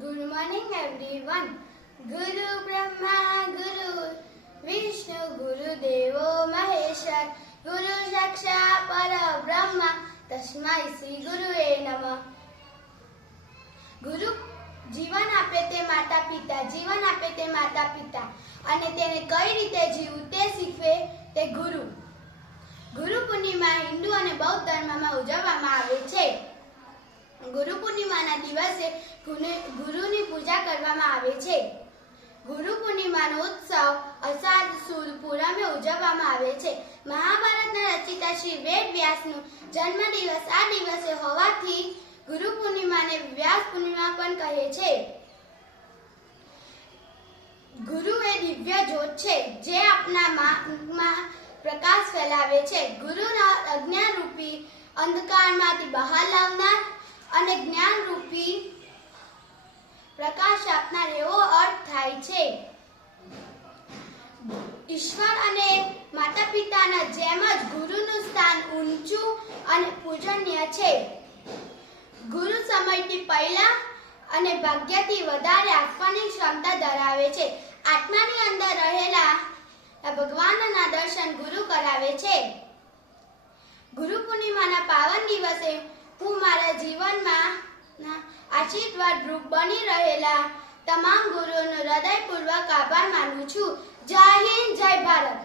Good morning everyone. Guru Brahma, Guru Vishnu, Guru Devo Maheshwar, Guru Sakshat Parabrahma, Tasmai Shri Gurue Namah. ગુરુ જીવન આપે તે માતા પિતા, જીવન આપે તે માતા પિતા અને તેને કઈ રીતે જીવવું તે શીખવે તે ગુરુ. ગુરુ પૂર્ણિમા હિન્દુ અને બૌદ્ધ ધર્મમાં ઉજવવામાં આવે છે. ગુરુ પૂર્ણિમાના દિવસે ગુરુની પૂજા કરવામાં આવે છે. ગુરુ પૂર્ણિમાનો ઉત્સવ અષાઢ સુદ પૂનમે ઉજવવામાં આવે છે. મહાભારતના રચયિતા શ્રી વેદ વ્યાસનો જન્મદિવસ આ દિવસે હોવાથી ગુરુ પૂર્ણિમાને વ્યાસ પૂર્ણિમા પણ કહે છે. ગુરુ એ દિવ્ય જ્યોત છે જે આપણામાં પ્રકાશ ફેલાવે છે. ગુરુના અજ્ઞાન રૂપી અંધકારમાંથી બહાર લાવનાર અને જ્ઞાન રૂપી પ્રકાશ આપનાર એવો અર્થ થાય છે. ઈશ્વર અને માતા પિતાના જેમ જ ગુરુનું સ્થાન ઊંચું અને પૂજનીય છે. ગુરુ સમયથી પહેલા અને ભાગ્યથી વધારે આપવાની ક્ષમતા ધરાવે છે. આત્માની અંદર રહેલા ભગવાનના દર્શન ગુરુ કરાવે છે. ગુરુ પૂર્ણિમાના પાવન દિવસે હું મારા જીવનમાં આશીર્વાદ રૂપ બની રહેલા તમામ ગુરુઓનો હૃદયપૂર્વક આભાર માનું છું. જય હિન્દ, જય ભારત.